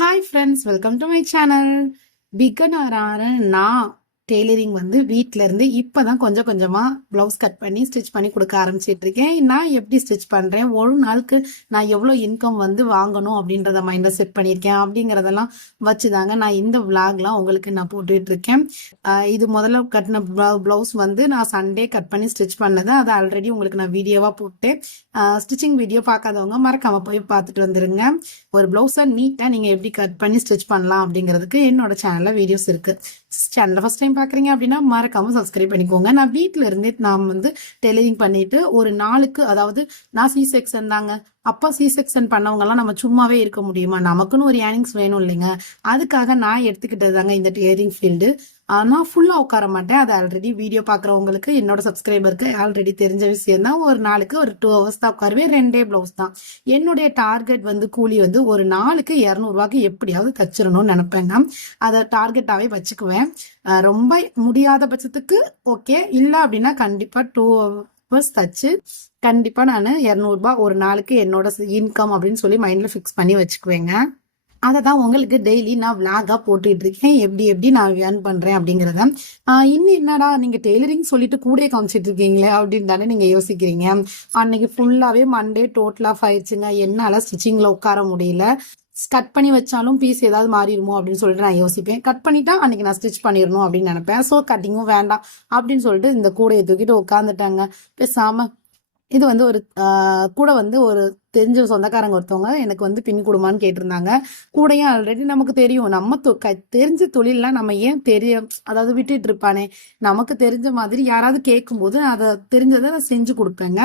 Hi friends, welcome to my channel. பிகனரான நான் tailoring வந்து வீட்டில இருந்து இப்போதான் கொஞ்சம் கொஞ்சமா பிளவுஸ் கட் பண்ணி ஸ்டிச் பண்ணி கொடுக்க ஆரம்பிச்சிட்டு இருக்கேன். நான் எப்படி ஸ்டிச் பண்றேன், ஒரு நாளுக்கு நான் எவ்வளோ இன்கம் வந்து வாங்கணும் அப்படின்றத மைண்ட்ல செட் பண்ணியிருக்கேன் அப்படிங்கறதெல்லாம் வச்சுதாங்க நான் இந்த விளாக்லாம் உங்களுக்கு நான் போட்டுட்டு இருக்கேன். இது முதல்ல கட்டின பிளவுஸ் வந்து நான் சண்டே கட் பண்ணி ஸ்டிச் பண்ணது. அது ஆல்ரெடி உங்களுக்கு நான் வீடியோவா போட்டு ஸ்டிச்சிங் வீடியோ பார்க்காதவங்க மறக்காம போய் பார்த்துட்டு வந்துருங்க. ஒரு பிளவுஸை நீட்டாக நீங்கள் எப்படி கட் பண்ணி ஸ்டிச் பண்ணலாம் அப்படிங்கிறதுக்கு என்னோட சேனலில் வீடியோஸ் இருக்கு. சேனலில் ஃபர்ஸ்ட் டைம் பார்க்குறீங்க அப்படின்னா மறக்காம சப்ஸ்கிரைப் பண்ணிக்கோங்க. நான் வீட்டில் இருந்தே நான் வந்து டெய்லரிங் பண்ணிட்டு ஒரு நாளுக்கு, அதாவது நான் சி செக்ஷன் தாங்க. அப்பா சி செக்ஷன் பண்ணவங்கலாம் நம்ம சும்மாவே இருக்க முடியுமா? நமக்குன்னு ஒரு ஏர்னிங்ஸ் வேணும் இல்லைங்க. அதுக்காக நான் எடுத்துக்கிட்டது தாங்க இந்த டெய்லரிங் ஃபீல்டு. நான் ஃபுல்லாக உட்கார மாட்டேன். அது ஆல்ரெடி வீடியோ பார்க்குறவங்களுக்கு, என்னோட சப்ஸ்கிரைபருக்கு ஆல்ரெடி தெரிஞ்ச விஷயம் தான். ஒரு நாளுக்கு ஒரு 2 hours தான் உட்காருவேன். 2 பிளவுஸ் தான். என்னுடைய டார்கெட் வந்து கூலி வந்து ஒரு நாளுக்கு 200 எப்படியாவது தச்சிடணும்னு நினைப்பேங்க. அதை டார்கெட்டாகவே வச்சுக்குவேன். ரொம்ப முடியாத பட்சத்துக்கு ஓகே, இல்லை அப்படின்னா கண்டிப்பாக 2 hours தச்சு கண்டிப்பா நான் 200 ஒரு நாளுக்கு என்னோட இன்கம் அப்படின்னு சொல்லி மைண்ட்ல ஃபிக்ஸ் பண்ணி வச்சுக்குவேங்க. அதை தான் உங்களுக்கு டெய்லி நான் விளாகா போட்டுட்டு இருக்கேன், எப்படி எப்படி நான் ஏர்ன் பண்றேன் அப்படிங்கிறத. இன்னும் என்னடா நீங்க டெய்லரிங் சொல்லிட்டு கூட காமிச்சிட்டு இருக்கீங்களே அப்படின்னு தானே நீங்க யோசிக்கிறீங்க. அன்னைக்கு ஃபுல்லாவே மண்டே டோட்டலா ஆயிடுச்சுங்க. என்னால ஸ்டிச்சிங்ல உட்கார முடியல. கட் பண்ணி வச்சாலும் பீஸ் ஏதாவது மாறிடுமோ அப்படின்னு சொல்லிட்டு நான் யோசிப்பேன். கட் பண்ணிட்டா அன்னைக்கு நான் ஸ்டிச் பண்ணிடணும் அப்படின்னு நினைப்பேன். ஸோ கட்டிங்கும் வேண்டாம் அப்படின்னு சொல்லிட்டு இந்த கூடையை தூக்கிட்டு உட்காந்துட்டாங்க பேசாம. இது வந்து ஒரு கூட வந்து ஒரு தெரிஞ்ச சொந்தக்காரங்க ஒருத்தவங்க எனக்கு வந்து பின்னி கொடுமான்னு கேட்டிருந்தாங்க. கூடையும் ஆல்ரெடி நமக்கு தெரியும். நம்ம தெரிஞ்ச தொழில்லாம் நம்ம ஏன் அதாவது விட்டுட்டு இருப்பானே. நமக்கு தெரிஞ்ச மாதிரி யாராவது கேட்கும்போது அதை தெரிஞ்சதை நான் செஞ்சு கொடுப்பேங்க.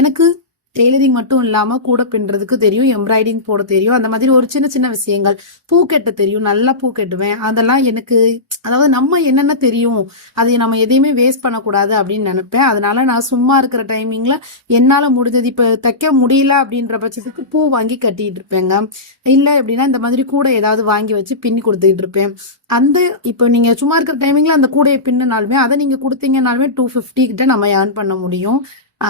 எனக்கு டெய்லரிங் மட்டும் இல்லாம கூட பின்னுறதுக்கு தெரியும், எம்ப்ராய்டிங் போட தெரியும். அந்த மாதிரி ஒரு சின்ன சின்ன விஷயங்கள், பூ கட்ட தெரியும், நல்லா பூ கட்டுவேன். அதெல்லாம் எனக்கு, அதாவது நம்ம என்னென்ன தெரியும் அதை நம்ம எதையுமே வேஸ்ட் பண்ணக்கூடாது அப்படின்னு நினைப்பேன். அதனால நான் சும்மா இருக்கிற டைமிங்ல என்னால முடிஞ்சது, இப்ப தைக்க முடியல அப்படின்ற பட்சத்துக்கு பூ வாங்கி கட்டிட்டு இருப்பேங்க. இல்ல அப்படின்னா இந்த மாதிரி கூட ஏதாவது வாங்கி வச்சு பின்னி கொடுத்துட்டு இருப்பேன். அந்த இப்போ நீங்க சும்மா இருக்கிற டைமிங்ல அந்த கூடையை பின்னுனாலுமே அதை நீங்க கொடுத்தீங்கனாலுமே 250 கிட்ட நம்ம ஏர்ன் பண்ண முடியும்.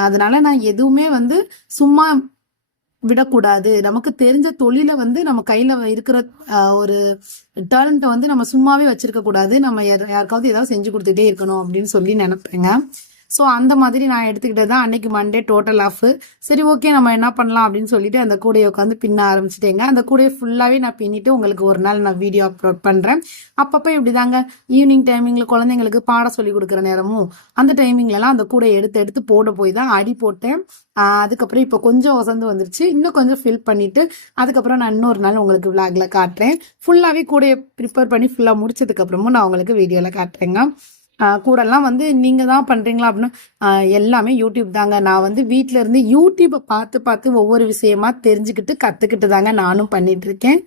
அதனால நான் எதுவுமே வந்து சும்மா விடக்கூடாது. நமக்கு தெரிஞ்ச தொழிலை வந்து நம்ம கையில இருக்கிற ஒரு டேலண்ட்டை வந்து நம்ம சும்மாவே வச்சிருக்க கூடாது. நம்ம யாருக்காவது ஏதாவது செஞ்சு கொடுத்துட்டே இருக்கணும் அப்படின்னு சொல்லி நினைப்பேங்க. ஸோ அந்த மாதிரி நான் எடுத்துக்கிட்டது தான். அன்னைக்கு மண்டே டோட்டல் ஆஃப். சரி ஓகே, நம்ம என்ன பண்ணலாம் அப்படின்னு சொல்லிட்டு அந்த கூடையை உட்காந்து பின்ன ஆரம்பிச்சிட்டேங்க. அந்த கூடையை ஃபுல்லாகவே நான் பின்னிட்டு உங்களுக்கு ஒரு நாள் நான் வீடியோ அப்லோட் பண்ணுறேன். அப்பப்போ இப்படி தாங்க ஈவினிங் டைமிங்கில் குழந்தைங்களுக்கு பாடம் சொல்லி கொடுக்குற நேரமும் அந்த டைமிங்லலாம் அந்த கூடையை எடுத்து எடுத்து போட போய் தான் அடி போட்டேன். அதுக்கப்புறம் இப்போ கொஞ்சம் வசந்து வந்துருச்சு. இன்னும் கொஞ்சம் ஃபில் பண்ணிட்டு அதுக்கப்புறம் நான் இன்னொரு நாள் உங்களுக்கு விளாக்ல காட்டுறேன். ஃபுல்லாகவே கூடையை ப்ரிப்பேர் பண்ணி ஃபுல்லாக முடிச்சதுக்கு அப்புறமும் நான் உங்களுக்கு வீடியோவில் காட்டுறேங்க. கூடலாம் வந்து நீங்க தான் பண்றீங்களா அப்படின்னா எல்லாமே யூடியூப் தாங்க. நான் வந்து வீட்டுல இருந்து யூடியூப்பை பார்த்து பார்த்து ஒவ்வொரு விஷயமா தெரிஞ்சுக்கிட்டு கத்துக்கிட்டு தாங்க நானும் பண்ணிட்டு இருக்கேன்.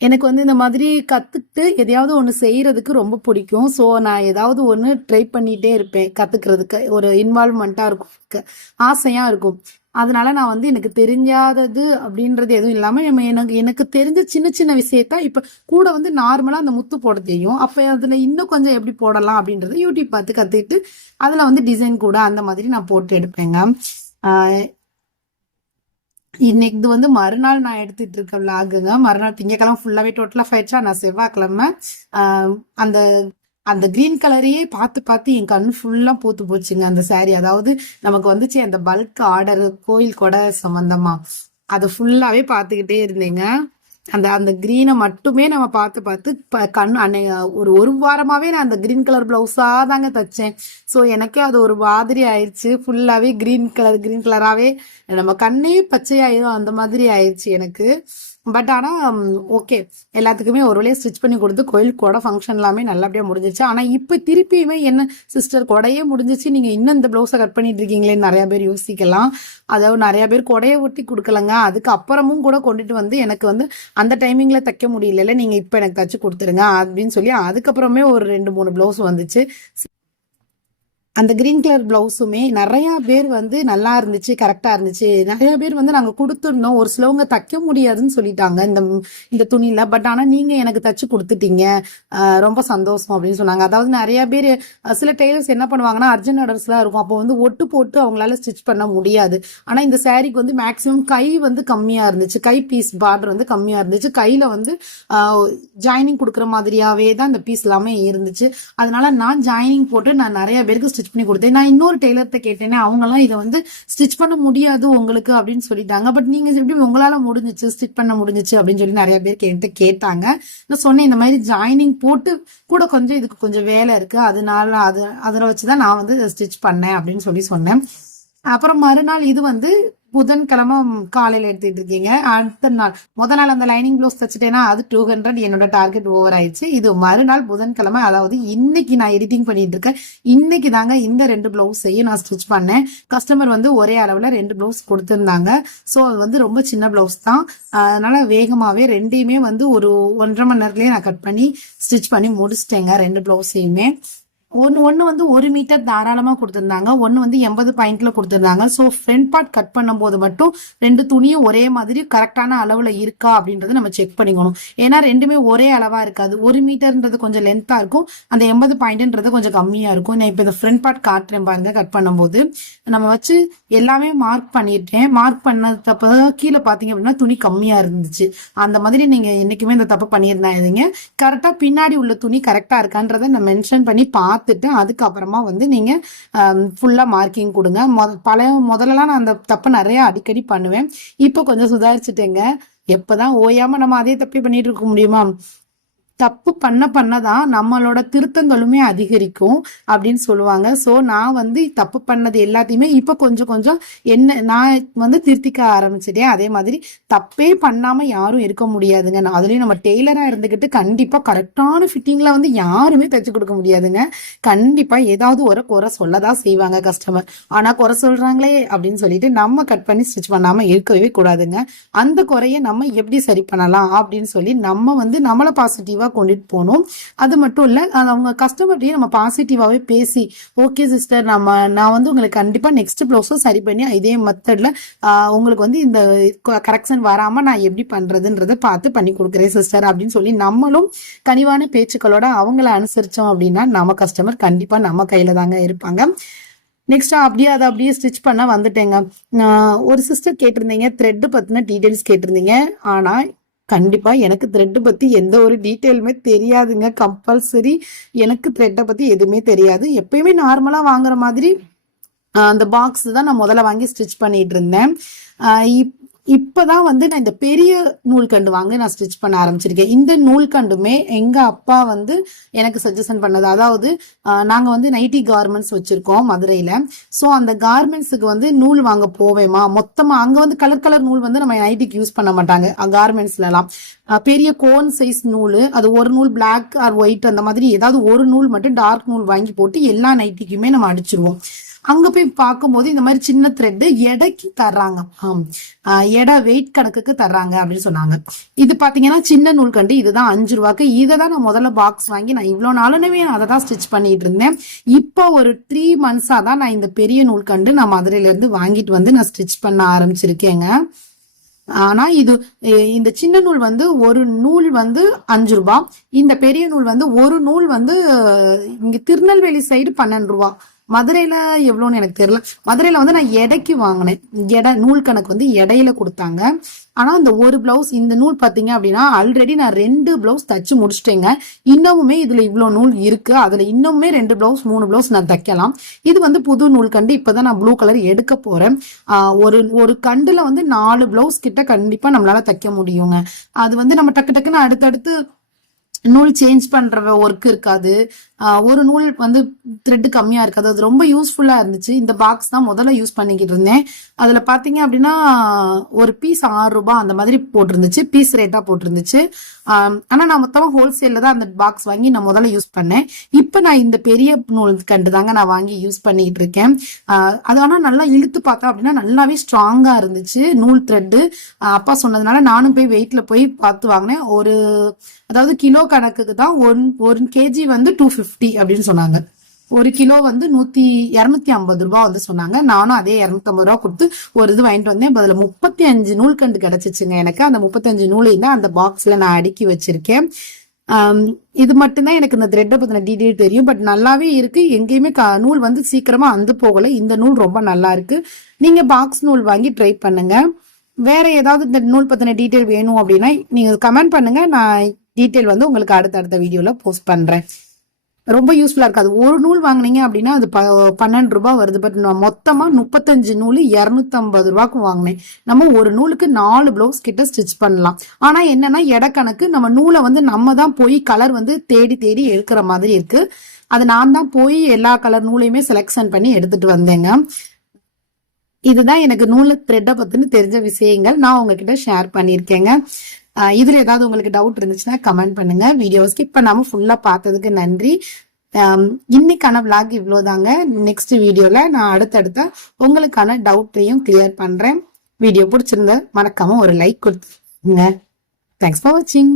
எனக்கு வந்து இந்த மாதிரி கத்துக்கிட்டு எதையாவது ஒன்று செய்யறதுக்கு ரொம்ப பிடிக்கும். ஸோ நான் ஏதாவது ஒன்று ட்ரை பண்ணிட்டே இருப்பேன். கத்துக்கிறதுக்கு ஒரு இன்வால்வ்மெண்ட்டா இருக்கும், ஆசையா இருக்கும். அதனால நான் வந்து எனக்கு தெரிஞ்சாதது அப்படின்றது எதுவும் இல்லாம எனக்கு தெரிஞ்ச சின்ன சின்ன விஷயத்த இப்ப கூட வந்து நார்மலா அந்த முத்து போட தெரியும். அப்ப அதுல இன்னும் கொஞ்சம் எப்படி போடலாம் அப்படின்றத யூடியூப் பார்த்து கத்துக்கிட்டு அதுல வந்து டிசைன் கூட அந்த மாதிரி நான் போட்டு எடுப்பேங்க. இன்னைக்கு இது வந்து மறுநாள் நான் எடுத்துட்டு இருக்க விளாகுங்க. மறுநாள் திங்கக்கிழமை ஃபுல்லாவே டோட்டலா ஆயிடுச்சா. நான் செவ்வாய்க்கிழமை அந்த அந்த கிரீன் கலரையே பார்த்து பார்த்து என் கண் ஃபுல்லா பூத்து போச்சுங்க அந்த சாரி. அதாவது நமக்கு வந்துச்சு அந்த பல்க் ஆர்டர் கோயில் கொடை சம்பந்தமா, அதை ஃபுல்லாவே பார்த்துக்கிட்டே இருந்தேங்க. அந்த அந்த கிரீனை மட்டுமே நம்ம பார்த்து பார்த்து கண் ஒரு வாரமாவே நான் அந்த கிரீன் கலர் பிளவுஸா தாங்க தைச்சேன். ஸோ எனக்கே அது ஒரு மாதிரி ஆயிடுச்சு. ஃபுல்லாவே கிரீன் கலராவே நம்ம கண்ணே பச்சையாயிரும் அந்த மாதிரி ஆயிடுச்சு எனக்கு. பட் ஆனா ஓகே, எல்லாத்துக்குமே ஒரு வழியா ஸ்டிச் பண்ணி கொடுத்து கோயில் கொடை ஃபங்க்ஷன் எல்லாமே நல்லபடியா முடிஞ்சிச்சு. ஆனா இப்ப திருப்பியுமே என்ன சிஸ்டர் கொடையே முடிஞ்சிச்சு, நீங்க இன்னும் இந்த பிளவுஸை கட் பண்ணிட்டு இருக்கீங்களேன்னு நிறைய பேர் யோசிக்கலாம். அதாவது நிறைய பேர் கொடையை ஒட்டி கொடுக்கலங்க. அதுக்கு அப்புறமும் கூட கொண்டுட்டு வந்து எனக்கு வந்து அந்த டைமிங்ல தைக்க முடியல, நீங்க இப்ப எனக்கு தச்சு கொடுத்துருங்க அப்படின்னு சொல்லி அதுக்கப்புறமே ஒரு 2-3 பிளவுஸ் வந்துச்சு. அந்த கிரீன் கலர் பிளவுஸுமே நிறைய பேர் வந்து நல்லா இருந்துச்சு, கரெக்டா இருந்துச்சு. நிறைய பேர் வந்து நாங்க கொடுத்துருந்தோம், ஒரு சிலவங்க தைக்க முடியாதுன்னு சொல்லிட்டாங்க இந்த இந்த துணியில. பட் ஆனா நீங்க எனக்கு தச்சு கொடுத்துட்டீங்க, ரொம்ப சந்தோஷம் அப்படின்னு சொன்னாங்க. அதாவது நிறைய பேர் சில டெய்லர்ஸ் என்ன பண்ணுவாங்கன்னா அர்ஜென்ட் ஆர்டர்ஸ்லாம் இருக்கும், அப்போ வந்து ஒட்டு போட்டு அவங்களால ஸ்டிச் பண்ண முடியாது. ஆனா இந்த சாரீக்கு வந்து மேக்சிமம் கை வந்து கம்மியா இருந்துச்சு, கை பீஸ் பார்டர் வந்து கம்மியா இருந்துச்சு, கையில வந்து ஜாயினிங் கொடுக்குற மாதிரியாவே தான் இந்த பீஸ் எல்லாமே இருந்துச்சு. அதனால நான் ஜாயினிங் போட்டு நான் நிறைய பேருக்கு ஸ்டிச் பண்ணி கொடுத்தேன். நான் இன்னொரு டெய்லர்கிட்ட கேட்டேனே, அவங்க எல்லாம் இதை வந்து ஸ்டிச் பண்ண முடியாது உங்களுக்கு அப்படின்னு சொல்லிட்டாங்க. பட் நீங்க எப்படி உங்களால முடிஞ்சிச்சு, ஸ்டிச் பண்ண முடிஞ்சிச்சு அப்படின்னு சொல்லி நிறைய பேர் கேட்டாங்க. நான் சொன்னேன் இந்த மாதிரி ஜாயினிங் போட்டு கூட கொஞ்சம் இதுக்கு கொஞ்சம் வேலை இருக்கு, அதனால அதில் வச்சுதான் நான் வந்து ஸ்டிச் பண்ணேன் அப்படின்னு சொல்லி சொன்னேன். அப்புறம் மறுநாள் இது வந்து புதன்கிழமை காலையில எடுத்துட்டு இருக்கீங்க. அடுத்த நாள் முதல் நாள் அந்த லைனிங் ப்ளவுஸ் தச்சுட்டேன்னா அது 200 என்னோட டார்கெட் ஓவர் ஆயிடுச்சு. இது மறுநாள் புதன்கிழமை, அதாவது இன்னைக்கு நான் எடிட்டிங் பண்ணிட்டு இருக்கேன். இன்னைக்கு தாங்க இந்த 2 பிளவுஸையும் நான் ஸ்டிச் பண்ணேன். கஸ்டமர் வந்து ஒரே அளவுல 2 பிளவுஸ் கொடுத்துருந்தாங்க. ஸோ அது வந்து ரொம்ப சின்ன பிளவுஸ் தான், அதனால வேகமாவே ரெண்டையுமே வந்து ஒரு 1.5 மணி நேரத்துலயே நான் கட் பண்ணி ஸ்டிச் பண்ணி முடிச்சிட்டேங்க 2 பிளவுஸையுமே. ஒன்னு வந்து 1 மீட்டர் தாராளமா கொடுத்திருந்தாங்க, ஒன்னு வந்து 80 பாயிண்ட்ல கொடுத்திருந்தாங்க. ஸோ ஃப்ரண்ட் பார்ட் கட் பண்ணும் போது மட்டும் 2 துணியும் ஒரே மாதிரி கரெக்டான அளவுல இருக்கா அப்படின்றத நம்ம செக் பண்ணிக்கணும். ஏன்னா ரெண்டுமே ஒரே அளவா இருக்காது. 1 மீட்டர்ன்றது கொஞ்சம் லென்த்தா இருக்கும், அந்த 80 பாயிண்ட்ன்றது கொஞ்சம் கம்மியா இருக்கும். நான் இப்ப இந்த ஃப்ரண்ட் பார்ட் காட்டுறேன் பாருங்க. கட் பண்ணும்போது நம்ம வச்சு எல்லாமே மார்க் பண்ணிட்டேன். மார்க் பண்ணதப்ப கீழே பாத்தீங்க அப்படின்னா துணி கம்மியா இருந்துச்சு. அந்த மாதிரி நீங்க என்னைக்குமே இந்த தப்பு பண்ணியிருந்தாங்க. கரெக்டா பின்னாடி உள்ள துணி கரெக்டா இருக்கான்றத நான் மென்ஷன் பண்ணி பார்த்துட்டு அதுக்கப்புறமா வந்து நீங்க ஃபுல்லா மார்க்கிங் கொடுங்க. முதல்லலாம் நான் அந்த தப்பை நிறைய அடிக்கடி பண்ணுவேன், இப்போ கொஞ்சம் சுதாரிச்சுட்டேங்க. எப்பதான் ஓயாம நம்ம அதே தப்பே பண்ணிட்டு இருக்க முடியுமா? தப்பு பண்ணதான் நம்மளோட திருத்தங்களுமே அதிகரிக்கும் அப்படின்னு சொல்லுவாங்க. ஸோ நான் வந்து தப்பு பண்ணது எல்லாத்தையுமே இப்போ கொஞ்சம் கொஞ்சம் நான் வந்து திருத்திக்க ஆரம்பிச்சிட்டேன். அதே மாதிரி தப்பே பண்ணாம யாரும் இருக்க முடியாதுங்க. அதுலயும் நம்ம டெய்லரா இருந்துகிட்டு கண்டிப்பா கரெக்டான ஃபிட்டிங்ல வந்து யாருமே தைச்சு கொடுக்க முடியாதுங்க. கண்டிப்பா ஏதாவது ஒரு குறை சொல்லதான் செய்வாங்க கஸ்டமர். ஆனா குறை சொல்றாங்களே அப்படின்னு சொல்லிட்டு நம்ம கட் பண்ணி ஸ்டிச் பண்ணாம இருக்கவே கூடாதுங்க. அந்த குறைய நம்ம எப்படி சரி பண்ணலாம் அப்படின்னு சொல்லி நம்ம வந்து நம்மள பாசிட்டிவா கொண்டுட்டு போகணும். அது மட்டும் இல்ல, அவங்க கஸ்டமர்டையும் நம்ம பாசிட்டிவாவே பேசி, ஓகே சிஸ்டர் நான் வந்து உங்களுக்கு கண்டிப்பா நெக்ஸ்ட் பிளவுஸும் சரி பண்ணி இதே மெத்தட்ல உங்களுக்கு வந்து இந்த கரெக்ஷன் வராம நான் எப்படி பண்றதுன்றத பார்த்து பண்ணி கொடுக்குறேன் சிஸ்டர் அப்படின்னு சொல்லி நம்மளும் கனிவான பேச்சுக்களோட அவங்கள அனுசரிச்சோம் அப்படின்னா நம்ம கஸ்டமர் கண்டிப்பா நம்ம கையில தாங்க இருப்பாங்க. நெக்ஸ்ட் அதை அப்படியே ஸ்டிச் பண்ண வந்துட்டேங்க. ஒரு சிஸ்டர் கேட்டிருந்தீங்க த்ரெட் பத்தின டீடைல்ஸ் கேட்டிருந்தீங்க. ஆனா கண்டிப்பா எனக்கு த்ரெட் பத்தி எந்த ஒரு டீட்டெயிலுமே தெரியாதுங்க. கம்பல்சரி எனக்கு த்ரெட்டை பத்தி எதுவுமே தெரியாது. எப்பயுமே நார்மலா வாங்குற மாதிரி அந்த பாக்ஸ் தான் நான் முதல்ல வாங்கி ஸ்டிச் பண்ணிட்டு இருந்தேன். இப்பதான் வந்து நான் இந்த பெரிய நூல்கண்டு வாங்கி நான் ஸ்டிச் பண்ண ஆரம்பிச்சிருக்கேன். இந்த நூல்கண்டுமே எங்க அப்பா வந்து எனக்கு சஜஷன் பண்ணது. அதாவது நாங்க வந்து நைட்டி கார்மெண்ட்ஸ் வச்சிருக்கோம் மதுரையில. சோ அந்த கார்மெண்ட்ஸுக்கு வந்து நூல் வாங்க போவேமா, மொத்தமா அங்க வந்து கலர் நூல் வந்து நம்ம நைட்டிக்கு யூஸ் பண்ண மாட்டாங்க கார்மெண்ட்ஸ்ல எல்லாம். பெரிய கோன் சைஸ் நூல், அது ஒரு நூல் பிளாக் ஆர் ஒயிட் அந்த மாதிரி ஏதாவது ஒரு நூல் மட்டும் டார்க் நூல் வாங்கி போட்டு எல்லா நைட்டிக்குமே நம்ம அடிச்சிருவோம். அங்க போய் பார்க்கும்போது இந்த மாதிரி சின்ன த்ரெட் எடைக்கு தர்றாங்க, எடை வெயிட் கணக்குக்கு தர்றாங்க அப்படின்னு சொன்னாங்க. இது பாத்தீங்கன்னா சின்ன நூல் கண்டு இதுதான் 5 ரூபாய்க்கு. இதை தான் நான் முதல்ல பாக்ஸ் வாங்கி நான் இவ்வளவு நாளுமே அதை தான் ஸ்டிச் பண்ணிட்டு இருந்தேன். இப்போ ஒரு 3 மந்த்ஸா தான் நான் இந்த பெரிய நூல் கண்டு நான் மதுரையில இருந்து வாங்கிட்டு வந்து நான் ஸ்டிச் பண்ண ஆரம்பிச்சிருக்கேங்க. ஆனா இந்த சின்ன நூல் வந்து ஒரு நூல் வந்து 5 ரூபாய், இந்த பெரிய நூல் வந்து ஒரு நூல் வந்து இங்க திருநெல்வேலி சைடு 12 ரூபாய். மதுரையில எவ்வளோன்னு எனக்கு தெரியல. மதுரையில வந்து நான் எடைக்கு வாங்கினேன், நூல் கணக்கு வந்து எடையில கொடுத்தாங்க. ஆனா இந்த ஒரு பிளவுஸ் இந்த நூல் பாத்தீங்க அப்படின்னா ஆல்ரெடி நான் 2 பிளவுஸ் தச்சு முடிச்சிட்டேங்க. இன்னமுமே இதுல இவ்வளவு நூல் இருக்கு, அதுல இன்னுமே 2 பிளவுஸ் 3 பிளவுஸ் நான் தைக்கலாம். இது வந்து புது நூல் கண்டு, இப்பதான் நான் ப்ளூ கலர் எடுக்க போறேன். ஒரு கண்டுல வந்து 4 பிளவுஸ் கிட்ட கண்டிப்பா நம்மளால தைக்க முடியுங்க. அது வந்து நம்ம டக்கு டக்குன்னு அடுத்தடுத்து நூல் சேஞ்ச் பண்ற ஒர்க் இருக்காது. ஒரு நூல் வந்து த்ரெட் கம்மியா இருக்காது. அது ரொம்ப யூஸ்ஃபுல்லா இருந்துச்சு. இந்த பாக்ஸ் தான் முதல்ல யூஸ் பண்ணிக்கிட்டு இருந்தேன். அதுல பாத்தீங்க அப்படின்னா ஒரு பீஸ் 6 ரூபாய் அந்த மாதிரி போட்டிருந்துச்சு, பீஸ் ரேட்டா போட்டிருந்துச்சு. ஆனா நான் மொத்தமா ஹோல்சேல்ல தான் அந்த பாக்ஸ் வாங்கி நான் முதல்ல யூஸ் பண்ணேன். இப்ப நான் இந்த பெரிய நூல் கண்டு தாங்க நான் வாங்கி யூஸ் பண்ணிட்டு இருக்கேன். அது ஆனா நல்லா இழுத்து பார்த்தா அப்படின்னா நல்லாவே ஸ்ட்ராங்கா இருந்துச்சு நூல் த்ரெட். அப்பா சொன்னதுனால நானும் போய் வெயிட்ல போய் பார்த்து வாங்கினேன். அதாவது கிலோ கணக்குக்கு தான் 1 kg வந்து 250 அப்படின்னு சொன்னாங்க. 1 கிலோ வந்து 250 ரூபாய் வந்து சொன்னாங்க. நானும் அதே 250 ரூபாய் கொடுத்து ஒரு இது வாங்கிட்டு வந்தேன். அதுல 35 நூல்கண்டு கிடைச்சிச்சுங்க எனக்கு. அந்த 35 நூலையும் தான் அந்த பாக்ஸ்ல நான் அடுக்கி வச்சிருக்கேன். இது மட்டும்தான் எனக்கு இந்த த்ரெட்டை பத்தின டீடைல் தெரியும். பட் நல்லாவே இருக்கு. எங்கேயுமே நூல் வந்து சீக்கிரமா அந்து போகல. இந்த நூல் ரொம்ப நல்லா இருக்கு. நீங்க பாக்ஸ் நூல் வாங்கி ட்ரை பண்ணுங்க. வேற ஏதாவது இந்த நூல் பத்தின டீடைல் வேணும் அப்படின்னா நீங்க கமெண்ட் பண்ணுங்க. நான் டீடைல் வந்து உங்களுக்கு அடுத்த வீடியோல போஸ்ட் பண்றேன். ரொம்ப யூஸ்ஃபுல்லா இருக்கு. அது ஒரு நூல் வாங்கினீங்க அப்படின்னா அது 12 ரூபாய் வருது. பட் நான் மொத்தமா 35 நூல் 250 ரூபாய்க்கு வாங்கினேன். நம்ம ஒரு நூலுக்கு 4 பிளவுஸ் கிட்ட ஸ்டிச் பண்ணலாம். ஆனா என்னன்னா எடக்கணக்கு நம்ம நூலை வந்து நம்ம தான் போய் கலர் வந்து தேடி தேடி எடுக்கிற மாதிரி இருக்கு. அது நான் தான் போய் எல்லா கலர் நூலையுமே செலக்ஷன் பண்ணி எடுத்துட்டு வந்தேங்க. இதுதான் எனக்கு நூல் த்ரெட்டை பத்தின தெரிஞ்ச விஷயங்கள் நான் உங்ககிட்ட ஷேர் பண்ணியிருக்கேங்க. இதுல ஏதாவது உங்களுக்கு டவுட் இருந்துச்சுன்னா கமெண்ட் பண்ணுங்க. வீடியோ ஸ்கிப் பண்ணாம ஃபுல்லா பார்த்ததுக்கு நன்றி. இன்னைக்கான விளாக் இவ்வளவுதாங்க. நெக்ஸ்ட் வீடியோல நான் அடுத்தடுத்த உங்களுக்கான டவுட்டையும் கிளியர் பண்றேன். வீடியோ பிடிச்சிருந்த மறக்காம ஒரு லைக் கொடுத்துருங்க. தேங்க்ஸ் ஃபார் வாட்சிங்.